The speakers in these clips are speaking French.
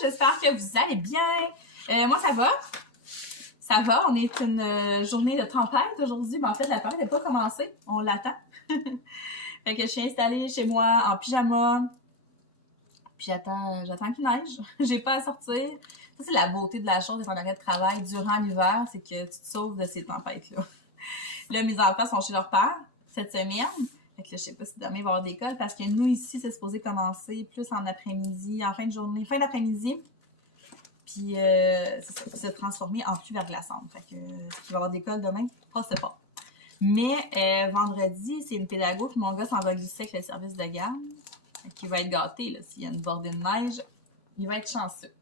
j'espère que vous allez bien. Moi, ça va. Ça va, on est une journée de tempête aujourd'hui. Mais en fait, la tempête n'est pas commencée. On l'attend. Fait que je suis installée chez moi en pyjama. Puis j'attends qu'il neige. J'ai pas à sortir. Ça, c'est la beauté de la chose d'être en arrêt de travail durant l'hiver, c'est que tu te sauves de ces tempêtes-là. Là, mes enfants sont chez leur père cette semaine. Fait que là, je sais pas si demain il va y avoir d'école parce que nous, ici, c'est supposé commencer plus en après-midi, en fin de journée, fin d'après-midi. Puis, ça se transformer en pluie verglaçante. Fait que, est-ce qu'il va y avoir d'école demain? Je sais pas. Mais, vendredi, c'est une pédago, puis mon gars s'en va glisser avec le service de garde. Fait qu'il va être gâté, là. S'il y a une bordée de neige, il va être chanceux.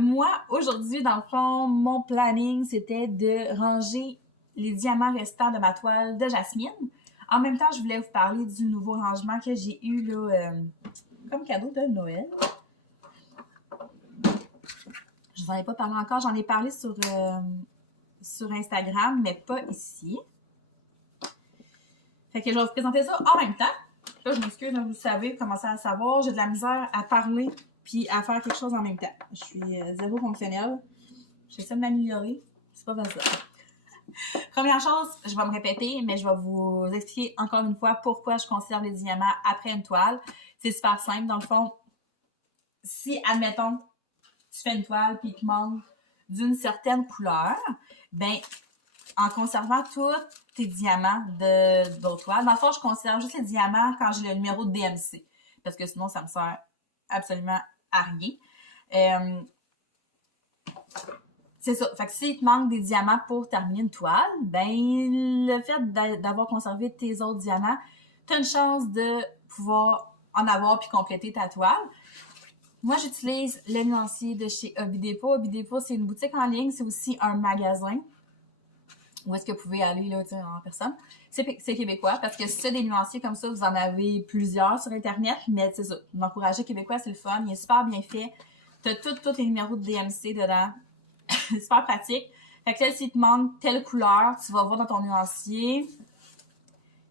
Moi, aujourd'hui, dans le fond, mon planning, c'était de ranger les diamants restants de ma toile de jasmine. En même temps, je voulais vous parler du nouveau rangement que j'ai eu là, comme cadeau de Noël. Je vous en ai pas parlé encore. J'en ai parlé sur Instagram, mais pas ici. Fait que je vais vous présenter ça en même temps. Là, je m'excuse, vous savez, commencez à savoir. J'ai de la misère à parler puis à faire quelque chose en même temps. Je suis zéro fonctionnelle. J'essaie de m'améliorer. C'est pas facile. Première chose, je vais me répéter, mais je vais vous expliquer encore une fois pourquoi je conserve les diamants après une toile. C'est super simple. Dans le fond, si, admettons, tu fais une toile puis il te manque d'une certaine couleur, ben en conservant tous tes diamants d'autres toiles, dans le fond, je conserve juste les diamants quand j'ai le numéro de DMC. Parce que sinon, ça me sert absolument à rien. C'est ça. Fait que s'il te manque des diamants pour terminer une toile, ben le fait d'avoir conservé tes autres diamants, tu as une chance de pouvoir en avoir puis compléter ta toile. Moi, j'utilise le nuancier de chez Hobby Depot. Hobby Depot, c'est une boutique en ligne, c'est aussi un magasin où est-ce que vous pouvez aller là, en personne. C'est québécois, parce que si c'est des nuanciers comme ça, vous en avez plusieurs sur Internet, mais c'est ça, l'encourager québécois, c'est le fun, il est super bien fait. Tu as tous les numéros de DMC dedans. C'est super pratique. Fait que là, s'il te manque telle couleur, tu vas voir dans ton nuancier.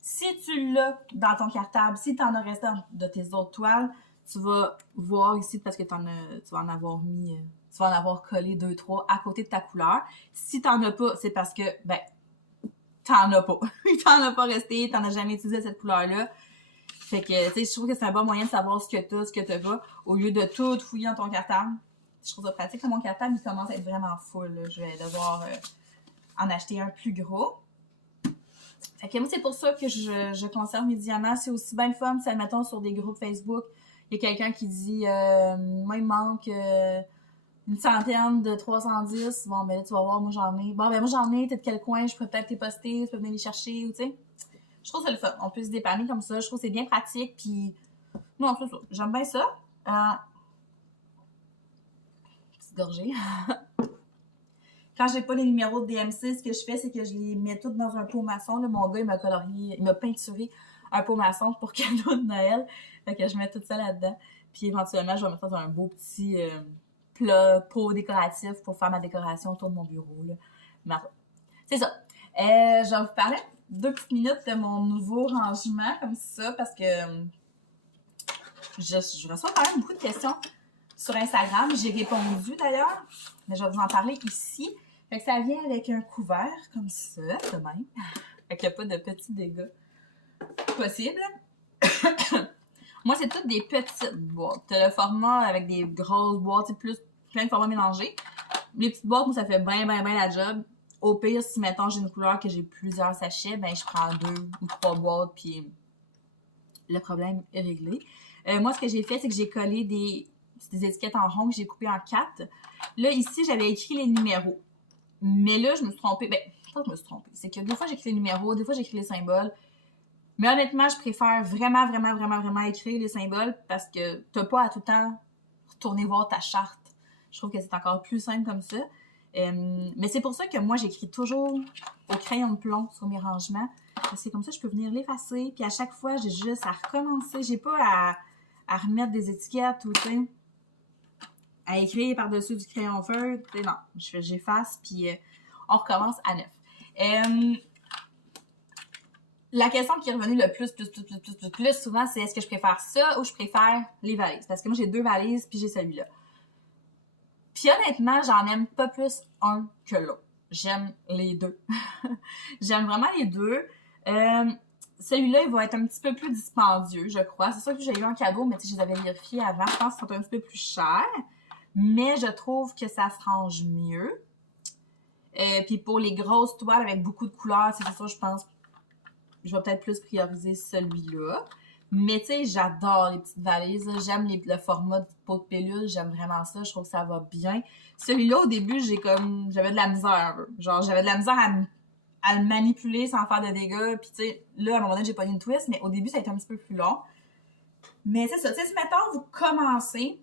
Si tu l'as dans ton cartable, si tu en as resté de tes autres toiles, tu vas voir ici parce que tu vas en avoir mis, tu vas en avoir collé 2-3 à côté de ta couleur. Si tu n'en as pas, c'est parce que, ben, tu n'en as pas. Il t'en a pas resté, tu n'en as jamais utilisé cette couleur-là. Fait que, tu sais, je trouve que c'est un bon moyen de savoir ce que tu as, ce que tu pas, au lieu de tout fouiller dans ton cartable. Je trouve ça pratique. Mon cartable, il commence à être vraiment full. Là. Je vais devoir en acheter un plus gros. Fait que moi, c'est pour ça que je conserve mes diamants. C'est aussi bien le fun si, admettons, sur des groupes Facebook, il y a quelqu'un qui dit moi, il me manque une centaine de 310. Bon, ben là, tu vas voir, moi, j'en ai. Bon, ben moi, j'en ai. T'es de quel coin? Je pourrais peut-être les poster. Tu peux venir les chercher, tu sais. Je trouve ça le fun. On peut se dépanner comme ça. Je trouve que c'est bien pratique. Puis, non, c'est ça. J'aime bien ça. Petite gorgée. Quand j'ai pas les numéros de DMC, ce que je fais, c'est que je les mets toutes dans un pot maçon. Là, mon gars, il m'a colorié, il m'a peinturé un pot maçon pour cadeau de Noël. Fait que je mets tout ça là-dedans. Puis éventuellement, je vais mettre dans un beau petit pot décoratif pour faire ma décoration autour de mon bureau. Là. C'est ça. Je vais vous parler 2 petites minutes de mon nouveau rangement comme ça parce que je reçois quand même beaucoup de questions sur Instagram. J'ai répondu d'ailleurs, mais je vais vous en parler ici. Fait que ça vient avec un couvert comme ça, de même. Fait qu'il n'y a pas de petits dégâts possibles. Moi, c'est toutes des petites boîtes. T'as le format avec des grosses boîtes, c'est plus plein de formats mélangés. Les petites boîtes, moi, ça fait bien la job. Au pire, si, mettons, j'ai une couleur que j'ai plusieurs sachets, ben je prends 2 ou 3 boîtes, puis le problème est réglé. Moi, ce que j'ai fait, c'est que j'ai collé des étiquettes en rond que j'ai coupées en 4. Là, ici, j'avais écrit les numéros. Mais là, je me suis trompée. Ben, pas que je me suis trompée. C'est que des fois, j'écris les numéros, des fois, j'écris les symboles. Mais honnêtement, je préfère vraiment écrire les symboles parce que t'as pas à tout le temps retourner voir ta charte. Je trouve que c'est encore plus simple comme ça. Mais c'est pour ça que moi, j'écris toujours au crayon de plomb sur mes rangements. Parce que comme ça, je peux venir l'effacer. Puis à chaque fois, j'ai juste à recommencer. J'ai pas à remettre des étiquettes ou, tu sais, à écrire par-dessus du crayon feutre. Non, j'efface, puis on recommence à neuf. La question qui est revenue le plus souvent, c'est est-ce que je préfère ça ou je préfère les valises? Parce que moi, j'ai 2 valises, puis j'ai celui-là. Puis honnêtement, j'en aime pas plus un que l'autre. J'aime les deux. J'aime vraiment les deux. Celui-là, il va être un petit peu plus dispendieux, je crois. C'est sûr que j'ai eu un cadeau, mais tu sais, je les avais vérifiés avant. Je pense qu'ils sont un petit peu plus chers. Mais je trouve que ça se range mieux. Puis pour les grosses toiles avec beaucoup de couleurs, c'est ça, je pense je vais peut-être plus prioriser celui-là. Mais tu sais, j'adore les petites valises. J'aime le format de peau de pilule. J'aime vraiment ça. Je trouve que ça va bien. Celui-là, au début, j'avais de la misère. Genre, j'avais de la misère à le manipuler sans faire de dégâts. Puis tu sais, là, à un moment donné, j'ai pas eu une twist, mais au début, ça a été un petit peu plus long. Mais c'est ça. Tu sais, si mettons, vous commencez,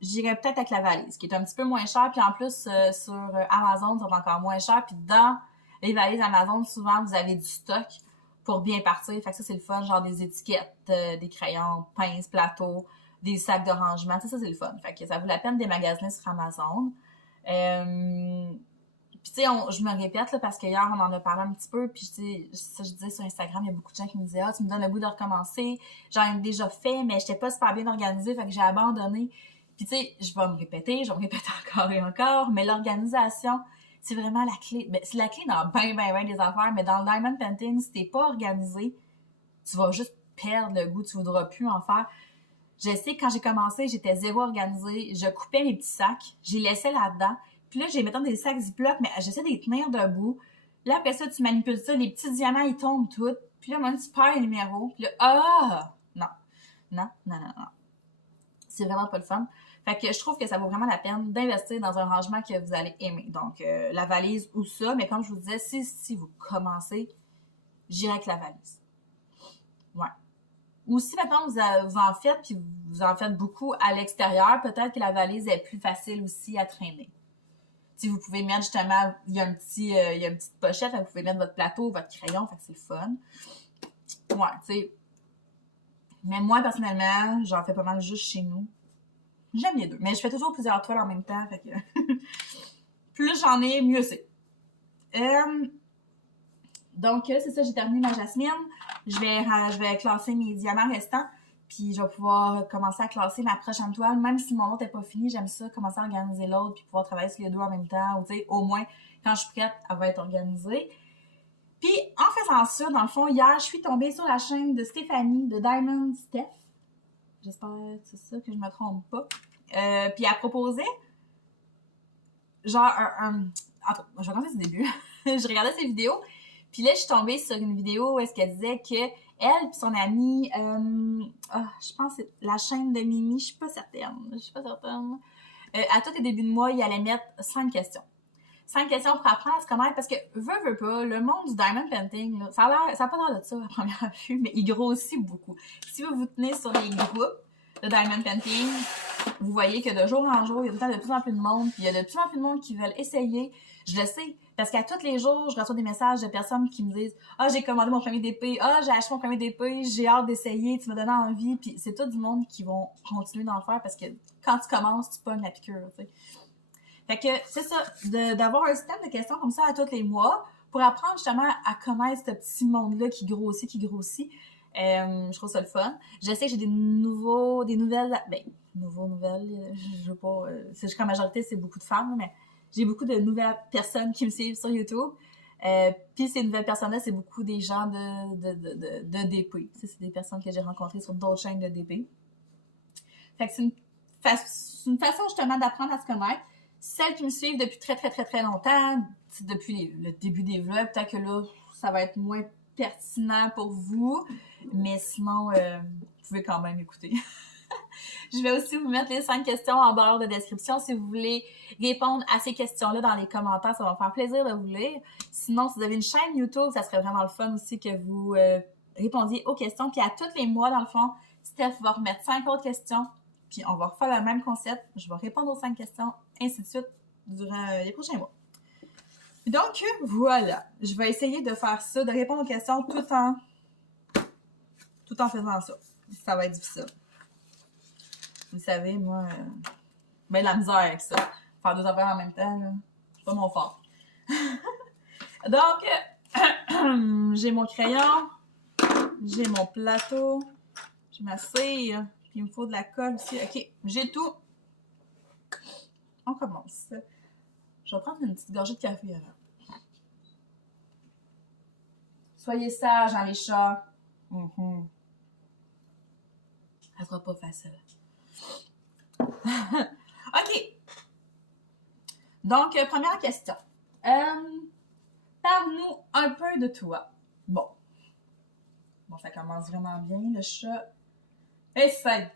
j'irais peut-être avec la valise, qui est un petit peu moins chère. Puis en plus, sur Amazon, c'est encore moins cher. Puis dans les valises Amazon, souvent, vous avez du stock pour bien partir. Fait que ça, c'est le fun. Genre des étiquettes, des crayons, pinces, plateaux, des sacs de rangement. Ça, c'est le fun. Fait que ça vaut la peine des magasiner sur Amazon. Puis tu sais, je me répète là, parce qu'hier, on en a parlé un petit peu. Puis tu sais, je disais sur Instagram, il y a beaucoup de gens qui me disaient « Ah, tu me donnes le goût de recommencer. J'en ai déjà fait, mais j'étais pas super bien organisée. Fait que j'ai abandonné. » Puis tu sais, je vais me répéter encore et encore. Mais l'organisation, c'est vraiment la clé. Ben, c'est la clé dans ben des affaires, mais dans le diamond painting, si t'es pas organisé, tu vas juste perdre le goût, tu voudras plus en faire. Je sais que quand j'ai commencé, j'étais zéro organisée. Je coupais mes petits sacs, j'y laissais là-dedans. Puis là, j'ai mettons des sacs Ziploc, mais j'essaie de les tenir debout. Là, après ça, tu manipules ça, les petits diamants, ils tombent tous. Puis là, moi, tu perds les numéros. Puis là, non. C'est vraiment pas le fun. Fait que je trouve que ça vaut vraiment la peine d'investir dans un rangement que vous allez aimer. Donc, la valise ou ça, mais comme je vous disais, si vous commencez, j'irai avec la valise. Ouais. Ou si maintenant vous en faites, puis vous en faites beaucoup à l'extérieur, peut-être que la valise est plus facile aussi à traîner. Si vous pouvez mettre justement, il y a une petite pochette, vous pouvez mettre votre plateau, votre crayon, fait que c'est le fun. Ouais, tu sais. Mais moi, personnellement, j'en fais pas mal juste chez nous. J'aime les deux. Mais je fais toujours plusieurs toiles en même temps. Fait que plus j'en ai, mieux c'est. Donc, c'est ça, j'ai terminé ma jasmine. Je vais classer mes diamants restants. Puis, je vais pouvoir commencer à classer ma prochaine toile. Même si mon autre n'est pas fini, j'aime ça, commencer à organiser l'autre. Puis, pouvoir travailler sur les deux en même temps. Ou, tu sais, au moins, quand je suis prête, elle va être organisée. Puis, en faisant ça, dans le fond, hier, je suis tombée sur la chaîne de Stéphanie, de Diamond Steph. J'espère que c'est ça, que je me trompe pas. Puis elle proposait genre Attends, je vais commencer du début. Je regardais ses vidéos, puis là, je suis tombée sur une vidéo où est-ce qu'elle disait que elle et son amie, je pense que c'est la chaîne de Mimi, je suis pas certaine. À tous les débuts de mois, il allait mettre 5 questions. 5 questions pour apprendre à se connaître, parce que, veut pas, le monde du diamond painting, là, ça a pas l'air de ça à première vue, mais il grossit beaucoup. Si vous vous tenez sur les groupes de diamond painting, vous voyez que de jour en jour, il y a tout le temps de plus en plus de monde, puis il y a de plus en plus de monde qui veulent essayer. Je le sais, parce qu'à tous les jours, je reçois des messages de personnes qui me disent « Ah, j'ai commandé mon premier DP. Ah, j'ai acheté mon premier DP. J'ai hâte d'essayer. Tu m'as donné envie. » Puis c'est tout du monde qui vont continuer d'en faire, parce que quand tu commences, tu pognes la piqûre, tu sais. Fait que c'est ça, d'avoir un système de questions comme ça à tous les mois pour apprendre justement à connaître ce petit monde-là qui grossit. Je trouve ça le fun. Je sais que j'ai des nouvelles, je veux pas, c'est juste qu'en majorité, c'est beaucoup de femmes, mais j'ai beaucoup de nouvelles personnes qui me suivent sur YouTube. Puis ces nouvelles personnes-là, c'est beaucoup des gens de DP. C'est des personnes que j'ai rencontrées sur d'autres chaînes de DP. Fait que c'est une façon justement d'apprendre à se connaître. Celles qui me suivent depuis très longtemps, depuis le début des vlogs, peut-être que là, ça va être moins pertinent pour vous, mais sinon, vous pouvez quand même écouter. Je vais aussi vous mettre les 5 questions en barre de description si vous voulez répondre à ces questions-là dans les commentaires. Ça va me faire plaisir de vous lire. Sinon, si vous avez une chaîne YouTube, ça serait vraiment le fun aussi que vous répondiez aux questions. Puis à tous les mois, dans le fond, Steph va remettre 5 autres questions. Puis on va refaire le même concept. Je vais répondre aux 5 questions, ainsi de suite, durant les prochains mois. Donc, voilà. Je vais essayer de faire ça, de répondre aux questions tout en faisant ça. Ça va être difficile. Vous savez, moi, ben la misère avec ça. Faire 2 affaires en même temps, là, c'est pas mon fort. Donc, j'ai mon crayon, j'ai mon plateau, j'ai ma cire, puis il me faut de la colle aussi. OK, j'ai tout. on commence. Je vais prendre une petite gorgée de café avant. Soyez sages, hein, les chats. Ça sera pas facile. OK. Donc, première question. Parle-nous un peu de toi. Bon, ça commence vraiment bien, le chat. Hey, c'est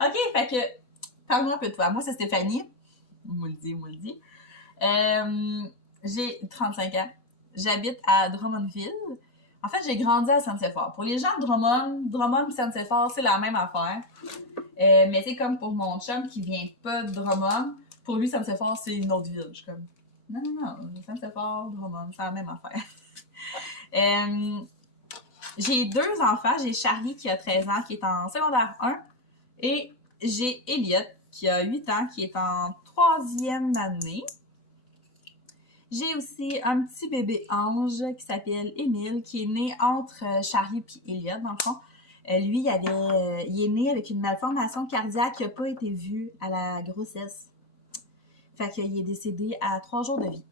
OK, fait que, parle-nous un peu de toi. Moi, c'est Stéphanie. Moi le dit. J'ai 35 ans. J'habite à Drummondville. En fait, j'ai grandi à Saint-Séphore. Pour les gens de Drummond et Saint-Séphore, c'est la même affaire. Mais c'est comme pour mon chum qui vient pas de Drummond, pour lui, Saint-Séphore, c'est une autre ville. Je suis comme, non, Saint-Séphore, Drummond, c'est la même affaire. J'ai 2 enfants. J'ai Charlie qui a 13 ans, qui est en secondaire 1. Et j'ai Elliot qui a 8 ans, qui est en 3e année. J'ai aussi un petit bébé ange qui s'appelle Émile, qui est né entre Charlie et Elliot, dans le fond. Lui, il est né avec une malformation cardiaque qui n'a pas été vue à la grossesse. Fait qu'il est décédé à 3 jours de vie.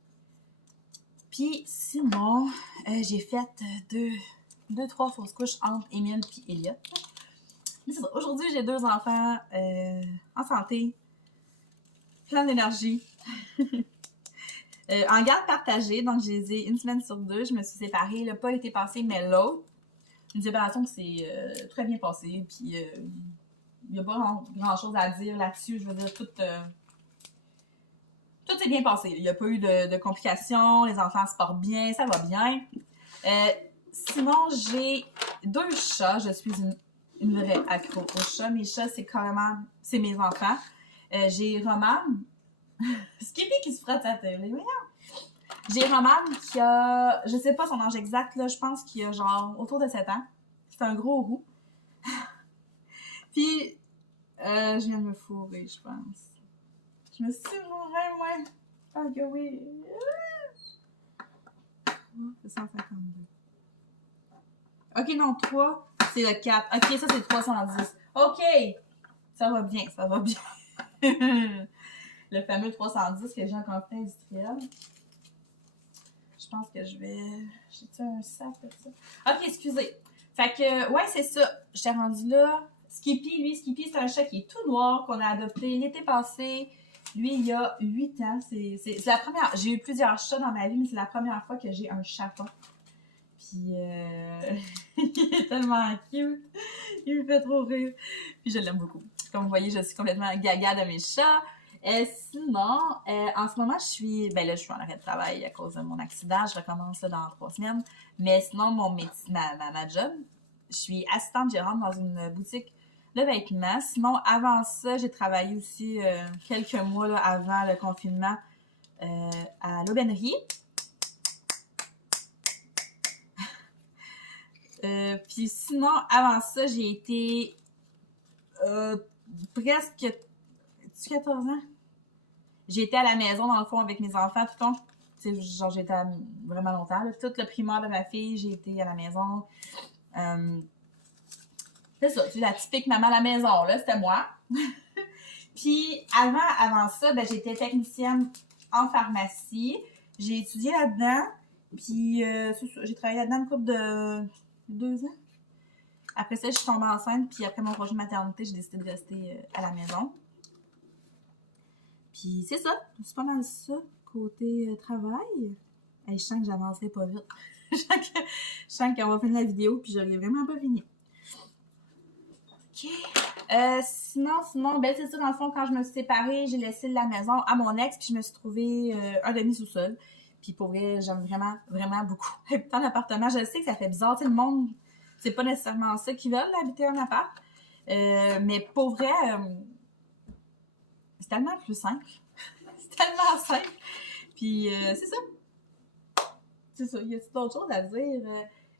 Puis sinon, j'ai fait 3 fausses couches entre Émile et Elliot. Mais c'est ça. Aujourd'hui, j'ai 2 enfants en santé, plein d'énergie. En garde partagée, donc je les ai une semaine sur 2. Je me suis séparée, là, pas l'été passé, mais l'autre. Une séparation qui s'est très bien passée. Puis, il n'y a pas grand-chose à dire là-dessus. Je veux dire, tout s'est bien passé. Il n'y a pas eu de complications. Les enfants se portent bien. Ça va bien. Sinon, j'ai 2 chats. Je suis une vraie accro aux chats. Mes chats, c'est mes enfants. J'ai Roman. Skippy qui se frotte sa télé. Voyons. J'ai Roman qui a, je sais pas son âge exact, là, je pense qu'il a genre autour de 7 ans. C'est un gros roux. Puis, je viens de me fourrer, je pense. Je me suis fourrée, moi. Ah que oui. C'est 152. Ok, non, 3, c'est le 4. Ok, ça, c'est 310. Ok! Ça va bien. Le fameux 310 que j'ai en quantité industrielle. Je pense que je vais... J'ai-tu un sac pour ça? Ok, excusez. Fait que, ouais, c'est ça. J'étais rendue là. Skippy, c'est un chat qui est tout noir, qu'on a adopté l'été passé. Lui, il y a 8 ans. C'est la première... J'ai eu plusieurs chats dans ma vie, mais c'est la première fois que j'ai un chaton. Puis, il est tellement cute. Il me fait trop rire. Puis, je l'aime beaucoup. Comme vous voyez, je suis complètement gaga de mes chats. Sinon, en ce moment, je suis en arrêt de travail à cause de mon accident. Je recommence là, dans 3 semaines. Mais sinon, mon métier, ma job, je suis assistante gérante dans une boutique de vêtements. Sinon, avant ça, j'ai travaillé aussi quelques mois là, avant le confinement à l'aubainerie. Puis sinon, avant ça, j'ai été presque 14 ans. J'ai été à la maison, dans le fond, avec mes enfants tout le temps. Genre, j'étais vraiment longtemps. Là. Toute le primaire de ma fille, j'ai été à la maison. C'est ça, la typique maman à la maison, là, c'était moi. Puis, avant ça, j'étais technicienne en pharmacie. J'ai étudié là-dedans. Puis, c'est ça, j'ai travaillé là-dedans une couple de 2 ans. Après ça, je suis tombée enceinte. Puis, après mon projet de maternité, j'ai décidé de rester à la maison. Puis c'est ça, c'est pas mal ça, côté travail. Hey, je sens que j'avancerai pas vite. Je sens qu'on va finir la vidéo, puis j'aurais vraiment pas fini. OK. Sinon, c'est ça, dans le fond, quand je me suis séparée, j'ai laissé la maison à mon ex, puis je me suis trouvé un demi-sous-sol. Puis pour vrai, j'aime vraiment, vraiment beaucoup habiter en appartement. Je sais que ça fait bizarre, tu sais, le monde, c'est pas nécessairement ça qu'ils veulent, habiter en appart. Mais pour vrai... c'est tellement plus simple. C'est tellement simple. Puis, c'est ça. C'est ça. Il y a d'autres choses à dire.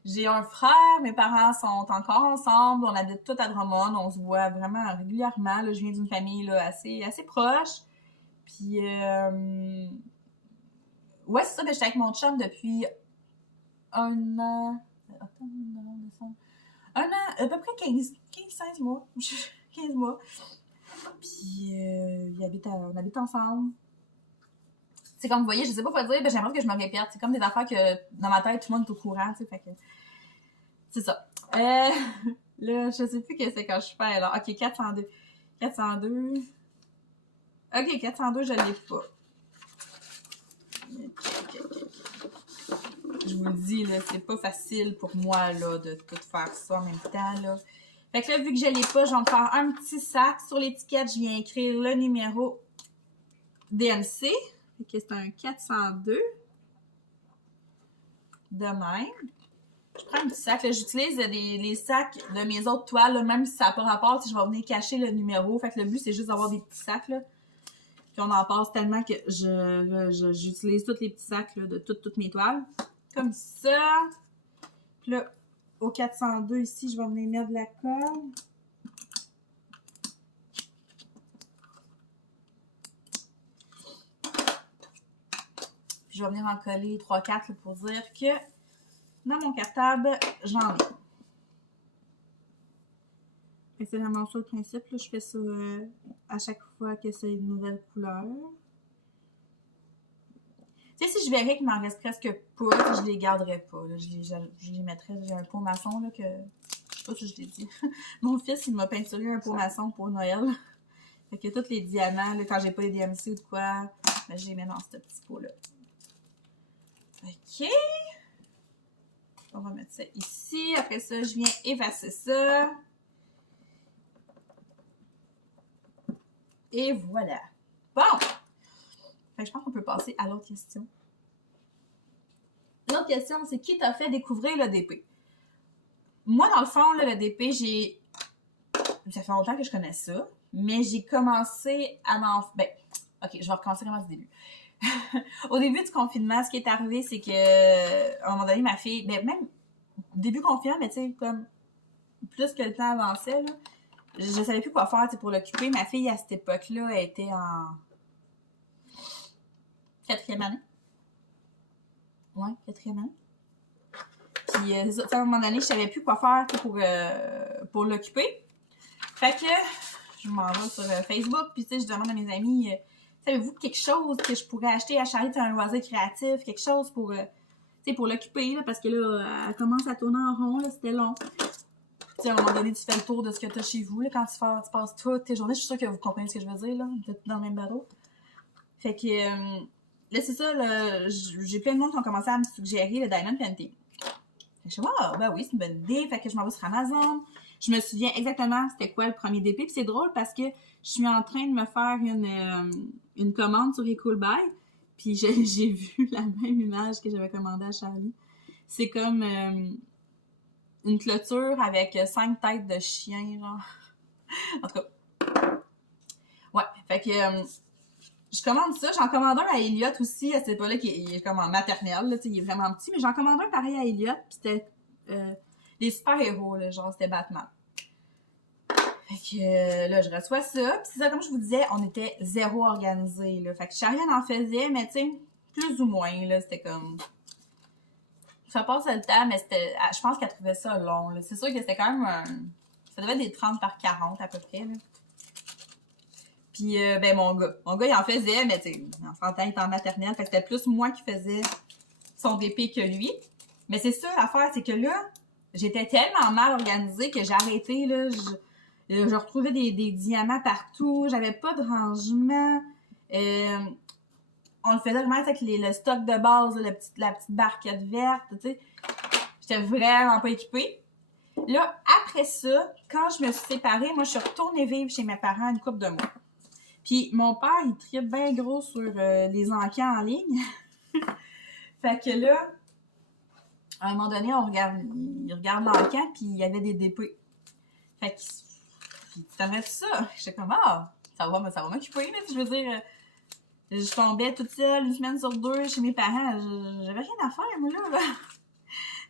J'ai un frère. Mes parents sont encore ensemble. On habite tous à Drummond. On se voit vraiment régulièrement. Là, je viens d'une famille là, assez proche. Puis, ouais, c'est ça. J'étais avec mon chum depuis 1 an. Un an, à peu près 15-16 mois. 15 mois. Puis, on habite ensemble. C'est comme vous voyez, je sais pas quoi dire, ben, j'ai l'impression que je me répète. C'est comme des affaires que dans ma tête, tout le monde est au courant, tu sais, fait que... C'est ça. Là, je sais plus qu'est-ce que quand je fais, alors. Ok, 402. 402. Ok, 402, je l'ai pas. Je vous le dis, là, c'est pas facile pour moi, là, de tout faire ça en même temps, là. Fait que là, vu que je l'ai pas, je vais me faire un petit sac. Sur l'étiquette, je viens écrire le numéro DMC. Fait que c'est un 402. De même. Je prends un petit sac. J'utilise les sacs de mes autres toiles, là, même si ça n'a pas rapport, si je vais venir cacher le numéro. Fait que le but, c'est juste d'avoir des petits sacs, là. Puis on en passe tellement que j'utilise tous les petits sacs là, de toutes mes toiles. Comme ça. Puis là, au 402 ici, je vais venir mettre de la colle. Puis je vais venir en coller 3-4 pour dire que dans mon cartable, j'en ai. C'est vraiment ça le principe. Là. Je fais ça à chaque fois que c'est une nouvelle couleur. Tu sais, si je verrais qu'il m'en reste presque pas, je les garderais pas. Là. Je les mettrais. J'ai un pot maçon là, que. Je sais pas si je l'ai dit. Mon fils, il m'a peinturé un pot maçon pour Noël. Fait que tous les diamants, là, quand j'ai pas les DMC ou de quoi, ben, je les mets dans ce petit pot-là. OK. On va mettre ça ici. Après ça, je viens effacer ça. Et voilà. Bon! Fait que je pense qu'on peut passer à l'autre question. L'autre question, c'est qui t'a fait découvrir le DP? Moi, dans le fond, là, le DP, ça fait longtemps que je connais ça, mais j'ai commencé à m'en... Ben, OK, je vais recommencer vraiment du début. Au début du confinement, ce qui est arrivé, c'est que à un moment donné, ma fille... Ben, même début confinement, mais tu sais, comme plus que le temps avançait, là, je savais plus quoi faire pour l'occuper. Ma fille, à cette époque-là, elle était en 4e année. Ouais, 4e année. Puis, à un moment donné, je savais plus quoi faire pour l'occuper. Fait que, je m'en vais sur Facebook, puis tu sais, je demande à mes amis, savez-vous quelque chose que je pourrais acheter à Charlie, un loisir créatif, quelque chose pour, pour l'occuper, là, parce que là, elle commence à tourner en rond, là, c'était long. Puis, à un moment donné, tu fais le tour de ce que tu as chez vous, là, quand tu passes toutes tes journées. Je suis sûre que vous comprenez ce que je veux dire, là. Vous êtes dans le même bateau. Fait que, là, c'est ça, là, j'ai plein de monde qui ont commencé à me suggérer le Diamond Painting. Je suis ben oui, c'est une bonne idée. Fait que je m'en vais sur Amazon. Je me souviens exactement c'était quoi le premier DP. Puis c'est drôle parce que je suis en train de me faire une commande sur Ecoolbuy. Puis j'ai vu la même image que j'avais commandée à Charlie. C'est comme une clôture avec 5 têtes de chiens, genre. En tout cas. Ouais. Fait que je commande ça. J'en commande un à Elliot aussi, à cette époque-là, qui est comme en maternelle, là, il est vraiment petit, mais j'en commande un pareil à Elliot, puis c'était des super-héros, là, genre c'était Batman. Fait que là, je reçois ça, puis c'est ça, comme je vous disais, on était zéro organisé, là. Fait que Charlie en faisait, mais tu sais, plus ou moins, là, c'était comme... Ça passe le temps, mais c'était... Je pense qu'elle trouvait ça long, là. C'est sûr que c'était quand même ça devait être des 30 par 40 à peu près, là. Puis, ben, mon gars, il en faisait, mais tu sais, en s'entend, il était en maternelle, fait que c'était plus moi qui faisais son DP que lui. Mais c'est ça, l'affaire, c'est que là, j'étais tellement mal organisée que j'ai arrêté, là. Je retrouvais des diamants partout, j'avais pas de rangement. On le faisait vraiment avec le stock de base, là, la petite barquette verte, tu sais. J'étais vraiment pas équipée. Là, après ça, quand je me suis séparée, moi, je suis retournée vivre chez mes parents une couple de mois. Puis mon père, il tripe bien gros sur les encans en ligne. Fait que là, à un moment donné, il regarde l'encan, puis il y avait des DP. Fait que, tu t'aimerais ça? J'étais comme, ça va m'occuper, là. Je veux dire, je tombais toute seule une semaine sur 2 chez mes parents. J'avais rien à faire, moi, là.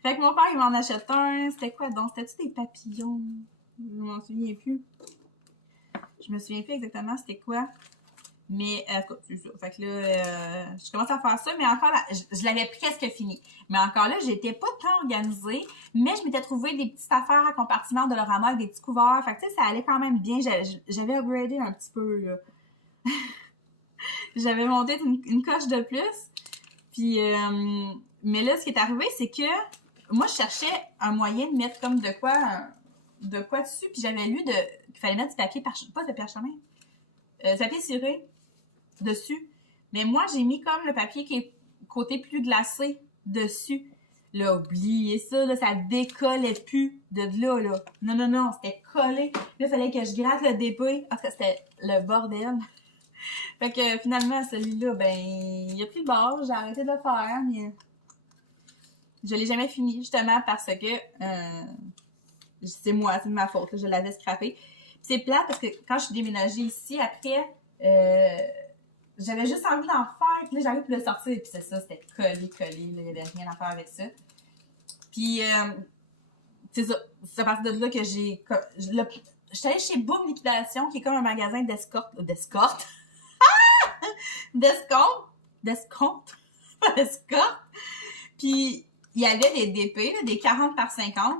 Fait que mon père, il m'en achète un. C'était quoi donc? C'était-tu des papillons? Je m'en souviens plus. Je me souviens plus exactement c'était quoi. Mais, c'est ça. Fait que là, je commence à faire ça, mais encore là, je l'avais presque fini. Mais encore là, j'étais pas tant organisée, mais je m'étais trouvé des petites affaires à compartiment de Dolorama avec des petits couverts. Fait que, tu sais, ça allait quand même bien. J'avais upgradé un petit peu, là. J'avais monté une coche de plus. Puis, mais là, ce qui est arrivé, c'est que moi, je cherchais un moyen de mettre comme de quoi dessus. Puis j'avais lu qu'il fallait mettre du papier, pas de parchemin, du papier ciré dessus. Mais moi, j'ai mis comme le papier qui est côté plus glacé dessus. Là, oubliez ça, là, ça décollait plus de là, là. Non, non, non, c'était collé. Là, il fallait que je gratte le dépôt. Parce que c'était le bordel. Fait que finalement, celui-là, ben, il a pris le bord. J'ai arrêté de le faire, mais je l'ai jamais fini, justement, parce que c'est moi, c'est de ma faute. Là, je l'avais scrappé. Puis c'est plate parce que quand je suis déménagée ici, après, j'avais juste envie d'en faire. Puis là, j'arrive pour le sortir. Puis c'est ça, c'était collé. Là, il n'y avait rien à faire avec ça. Puis, c'est ça. C'est à partir de là que j'ai... Je suis allée chez Boom Liquidation, qui est comme un magasin d'escorte. D'escorte? D'escompte. Puis, il y avait des DP, là, des 40 par 50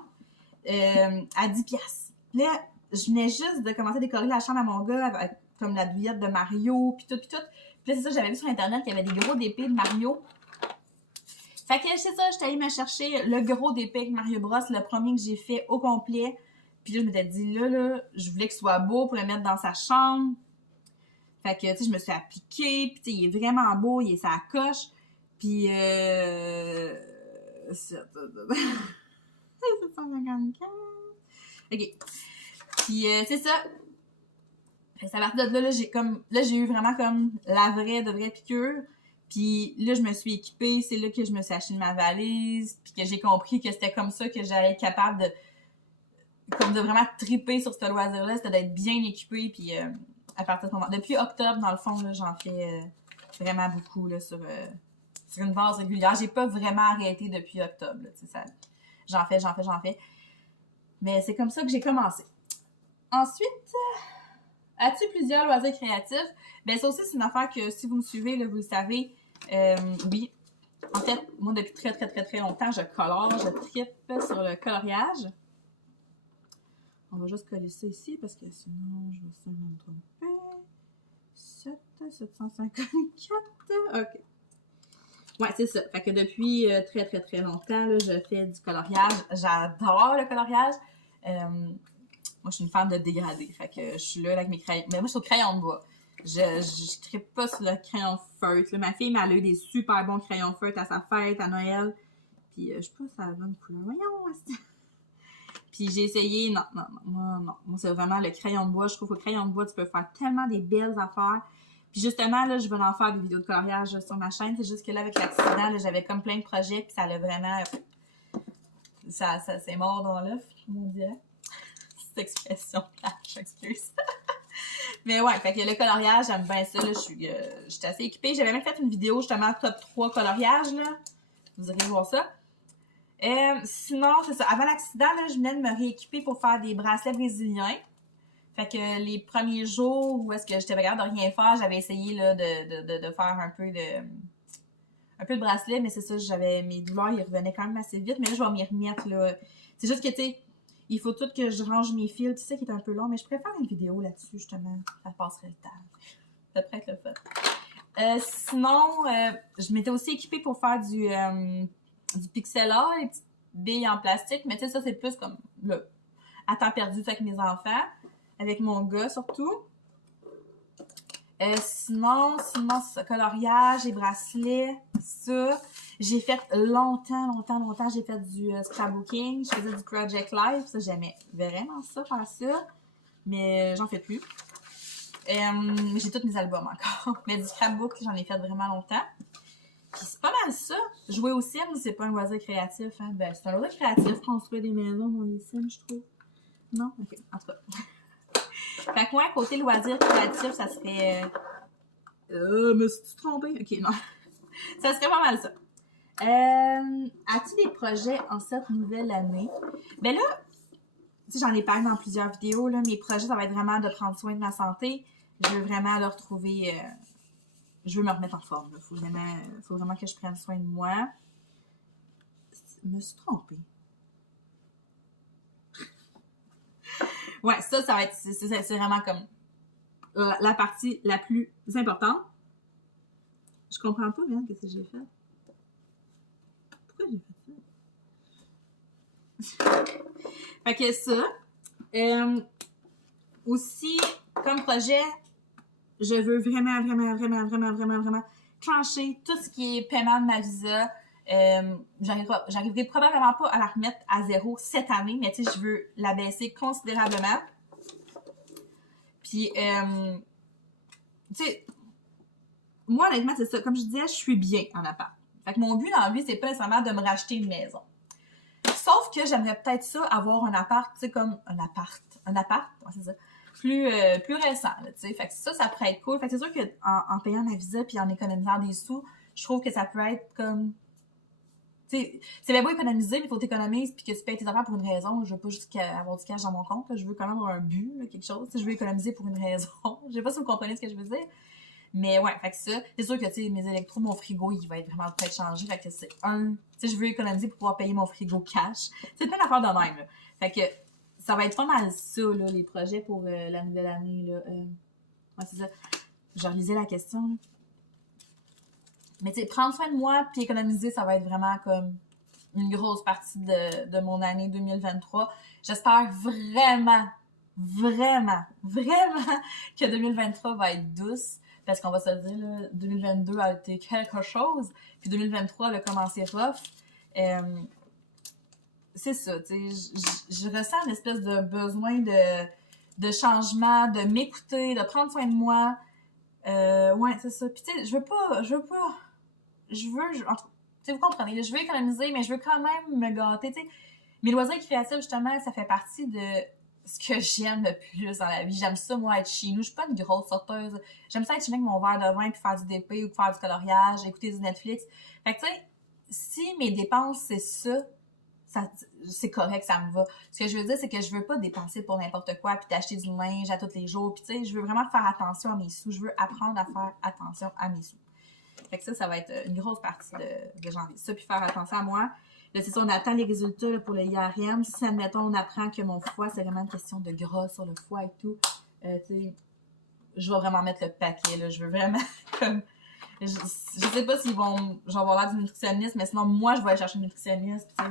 à 10 piastres. Là, je venais juste de commencer à décorer la chambre à mon gars avec comme la douillette de Mario, puis tout. Puis là, c'est ça, j'avais vu sur Internet qu'il y avait des gros DP de Mario. Fait que c'est ça, j'étais allée me chercher le gros DP avec Mario Bros, le premier que j'ai fait au complet. Puis là, je m'étais dit, là, je voulais qu'il soit beau pour le mettre dans sa chambre. Fait que, tu sais, je me suis appliquée, puis tu sais, il est vraiment beau, il est sa coche. Puis, 754. OK. Puis, c'est ça. Fait que à partir de là, j'ai eu vraiment comme la vraie piqûre. Puis là, je me suis équipée. C'est là que je me suis acheté ma valise. Puis que j'ai compris que c'était comme ça que j'allais être capable de vraiment triper sur ce loisir-là. C'était d'être bien équipée. Puis à partir de ce moment... Depuis octobre, dans le fond, là, j'en fais vraiment beaucoup là, sur une base régulière. J'ai pas vraiment arrêté depuis octobre. Là, ça, j'en fais. Mais c'est comme ça que j'ai commencé. Ensuite... As-tu plusieurs loisirs créatifs? Ben ça aussi, c'est une affaire que si vous me suivez, là, vous le savez. Oui. En fait, moi, depuis très longtemps, je colore, je trippe sur le coloriage. On va juste coller ça ici parce que sinon, je vais sûrement me tromper. 754. OK. Ouais, c'est ça. Fait que depuis très longtemps, là, je fais du coloriage. J'adore le coloriage. Moi, je suis une fan de dégradé. Fait que je suis là avec mes crayons. Mais moi, je suis au crayon de bois. Je trippe pas sur le crayon feutre. Là. Ma fille, elle a eu des super bons crayons feutres à sa fête, à Noël. Puis, je sais pas si ça a la bonne couleur. Voyons. Puis, j'ai essayé. Non. Moi, c'est vraiment le crayon de bois. Je trouve qu'au crayon de bois, tu peux faire tellement des belles affaires. Puis, justement, là, je vais en faire des vidéos de coloriage sur ma chaîne. C'est juste que là, avec l'accident, là, j'avais comme plein de projets. Puis, ça allait vraiment... Ça c'est mort dans l'œuf, comme on dirait. Expression j'excuse. Mais ouais, fait que le coloriage, j'aime bien ça, là, j'étais assez équipée. J'avais même fait une vidéo, justement, top 3 coloriage, là. Vous irez voir ça. Sinon, c'est ça. Avant l'accident, là, je venais de me rééquiper pour faire des bracelets brésiliens. Fait que les premiers jours où est-ce que j'étais pas capable de rien faire, j'avais essayé, là, de faire un peu de bracelet, mais c'est ça, mes douleurs, ils revenaient quand même assez vite. Mais là, je vais m'y remettre, là. C'est juste que, tu sais, il faut tout que je range mes fils. Tu sais qui est un peu long, mais je préfère une vidéo là-dessus, justement. Ça passerait le temps. Ça pourrait être le fun. Sinon, je m'étais aussi équipée pour faire du pixel art, les petites billes en plastique. Mais tu sais, ça, c'est plus comme là, à temps perdu avec mes enfants. Avec mon gars, surtout. Sinon, coloriage, les bracelets, ça. J'ai fait longtemps, j'ai fait du scrapbooking. Je faisais du Project Life. Ça, j'aimais vraiment ça, faire ça. Mais j'en fais plus. J'ai tous mes albums encore. Mais du scrapbook, j'en ai fait vraiment longtemps. Puis c'est pas mal ça. Jouer aux Sims, c'est pas un loisir créatif. Hein? Ben, c'est un loisir créatif, construire des maisons dans les Sims, je trouve. Non? Ok, en tout cas. Fait que moi, côté loisir créatif, ça serait... me suis-tu trompée? Ok, non. Ça serait pas mal ça. As-tu des projets en cette nouvelle année? Ben là, tu sais, j'en ai parlé dans plusieurs vidéos, là. Mes projets, ça va être vraiment de prendre soin de ma santé. Je veux vraiment le retrouver. Je veux me remettre en forme. Il faut vraiment que je prenne soin de moi. Je me suis trompée. Ouais, ça va être. C'est vraiment comme la partie la plus importante. Je comprends pas bien qu'est-ce que j'ai fait. Pourquoi j'ai fait ça? Fait que ça. Aussi, comme projet, je veux vraiment trancher tout ce qui est paiement de ma visa. J'arriverai probablement pas à la remettre à zéro cette année, mais tu sais, je veux la baisser considérablement. Puis, tu sais, moi, honnêtement, c'est ça. Comme je disais, je suis bien en appart. Fait que mon but dans la vie, c'est pas nécessairement de me racheter une maison. Sauf que j'aimerais peut-être ça, avoir un appart, tu sais, comme un appart, c'est ça, plus récent, tu sais. Fait que ça pourrait être cool. Fait que c'est sûr qu'en payant ma visa puis en économisant des sous, je trouve que ça peut être comme, tu sais, c'est bien beau économiser, mais il faut t'économiser puis que tu payes tes affaires pour une raison. Je veux pas juste avoir du cash dans mon compte, là. Je veux quand même avoir un but, là, quelque chose. Tu sais, je veux économiser pour une raison. Je sais pas si vous comprenez ce que je veux dire. Mais ouais, fait que ça, c'est sûr que, tu sais, mes électros, mon frigo, il va être vraiment peut-être changé. Fait que c'est tu sais, je veux économiser pour pouvoir payer mon frigo cash. C'est plein d'affaires de même, là. Fait que ça va être pas mal ça, là, les projets pour la nouvelle année, là. Ouais, c'est ça. Je relisais la question, là. Mais tu sais, prendre soin de moi puis économiser, ça va être vraiment comme une grosse partie de mon année 2023. J'espère vraiment que 2023 va être douce. Parce qu'on va se le dire, là, 2022 a été quelque chose, puis 2023 a commencé rough. C'est ça, tu sais, je ressens une espèce de besoin de changement, de m'écouter, de prendre soin de moi. Ouais, c'est ça. Puis tu sais, tu sais, vous comprenez, là, je veux économiser, mais je veux quand même me gâter, tu sais. Mes loisirs créatifs, justement, ça fait partie de ce que j'aime le plus dans la vie. J'aime ça, moi, être chez nous. Je suis pas une grosse sorteuse. J'aime ça être chez nous avec mon verre de vin, puis faire du DP ou faire du coloriage, écouter du Netflix. Fait que, tu sais, si mes dépenses, c'est ça, c'est correct, ça me va. Ce que je veux dire, c'est que je veux pas dépenser pour n'importe quoi, puis d'acheter du linge à tous les jours. Puis, tu sais, je veux vraiment faire attention à mes sous. Je veux apprendre à faire attention à mes sous. Fait que ça va être une grosse partie de janvier. Ça, puis faire attention à moi. Là, c'est ça, on attend les résultats là, pour le IRM. Si, admettons, on apprend que mon foie, c'est vraiment une question de gras sur le foie et tout, tu sais, je vais vraiment mettre le paquet, là. Je veux vraiment, comme... Je sais pas s'ils vont... J'en vais avoir l'air du nutritionniste, mais sinon, moi, je vais aller chercher une nutritionniste, puis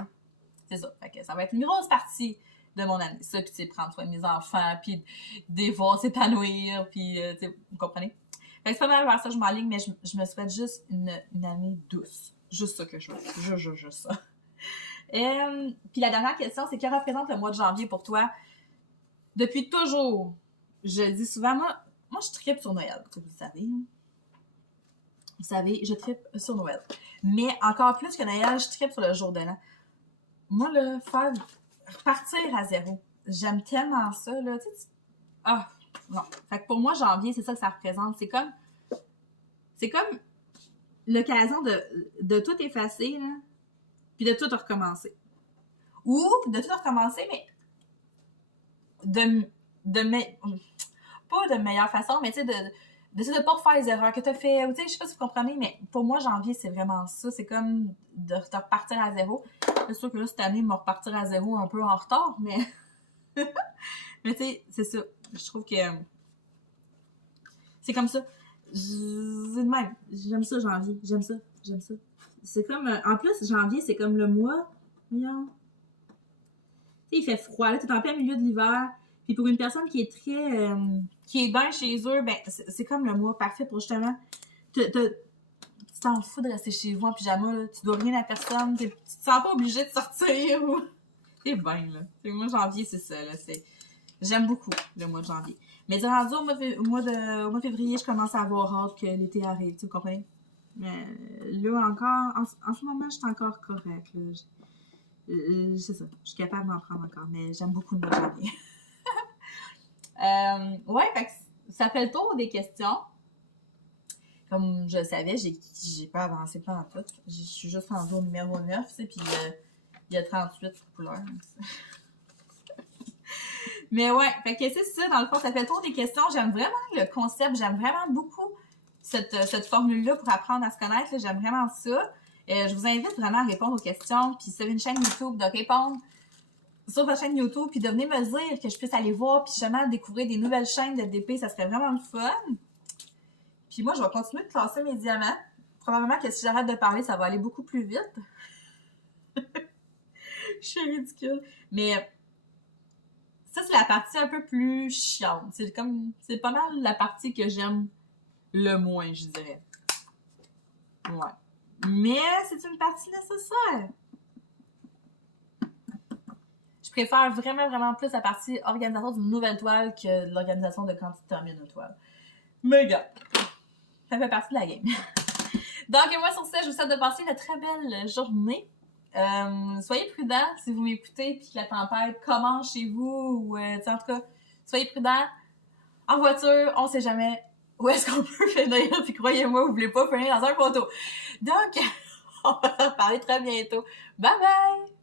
c'est ça. Fait que ça va être une grosse partie de mon année. Ça, puis tu sais, prendre soin de mes enfants, puis des voir s'épanouir, puis, tu sais, vous comprenez? Fait que c'est pas mal vers ça, je m'enligne, mais je me souhaite juste une année douce. Juste ça que je veux. Juste ça. Puis la dernière question, c'est que représente le mois de janvier pour toi? Depuis toujours, je le dis souvent, moi je trippe sur Noël, vous le savez. Hein? Vous savez, je trippe sur Noël. Mais encore plus que Noël, je trippe sur le jour de l'an. Moi, là, faire repartir à zéro, j'aime tellement ça, là. Tu sais, ah, non. Fait que pour moi, janvier, c'est ça que ça représente. C'est comme l'occasion de tout effacer, là, puis de tout recommencer. Ou de tout recommencer, mais pas de meilleure façon, mais tu sais, de pas refaire les erreurs que tu as fait. Tu sais, je sais pas si vous comprenez, mais pour moi, janvier, c'est vraiment ça. C'est comme de repartir à zéro. C'est sûr que là, cette année, me repartir à zéro un peu en retard, mais mais tu sais, c'est ça. Je trouve que c'est comme ça. C'est de même. J'aime ça, janvier. J'aime ça. C'est comme... en plus, janvier, c'est comme le mois... Voyons. Tu sais, il fait froid. Là, t'es en plein milieu de l'hiver. Puis pour une personne qui est très... qui est bien chez eux, ben c'est comme le mois parfait pour justement... Tu t'en fous de rester chez vous en pyjama, là. Tu dois rien à personne. Tu te sens pas obligé de sortir. Ou... C'est bien, là. Moi, janvier, c'est ça, là. J'aime beaucoup le mois de janvier. Mais rendu au mois de février, je commence à avoir hâte que l'été arrive, tu comprenez? Mais là encore, en ce moment, je suis encore correcte. C'est ça, je suis capable d'en prendre encore, mais j'aime beaucoup le mois de janvier. Ouais, fait que ça fait le tour des questions. Comme je le savais, j'ai pas avancé pas en tout. Je suis juste rendue au numéro 9, tu sais, puis il y a 38 couleurs. Mais ouais, fait que c'est ça, dans le fond, ça fait le tour des questions. J'aime vraiment le concept, j'aime vraiment beaucoup cette formule-là pour apprendre à se connaître. Là, j'aime vraiment ça. Je vous invite vraiment à répondre aux questions. Puis si vous avez une chaîne YouTube, de répondre sur votre chaîne YouTube, puis de venir me dire que je puisse aller voir, puis justement découvrir des nouvelles chaînes de DP, ça serait vraiment le fun. Puis moi, je vais continuer de classer mes diamants. Probablement que si j'arrête de parler, ça va aller beaucoup plus vite. Je suis ridicule. Mais ça, c'est la partie un peu plus chiante. C'est pas mal la partie que j'aime le moins, je dirais. Ouais. Mais c'est une partie nécessaire. Je préfère vraiment, vraiment plus la partie organisation d'une nouvelle toile que l'organisation de quand tu termines une toile. Mais gars, ça fait partie de la game. Donc, moi, sur ça, je vous souhaite de passer une très belle journée. Soyez prudents si vous m'écoutez puis que la tempête commence chez vous ou en tout cas, soyez prudents. En voiture, on sait jamais où est-ce qu'on peut finir, puis croyez-moi, vous voulez pas finir dans un poteau. Donc, on va en parler très bientôt. Bye bye!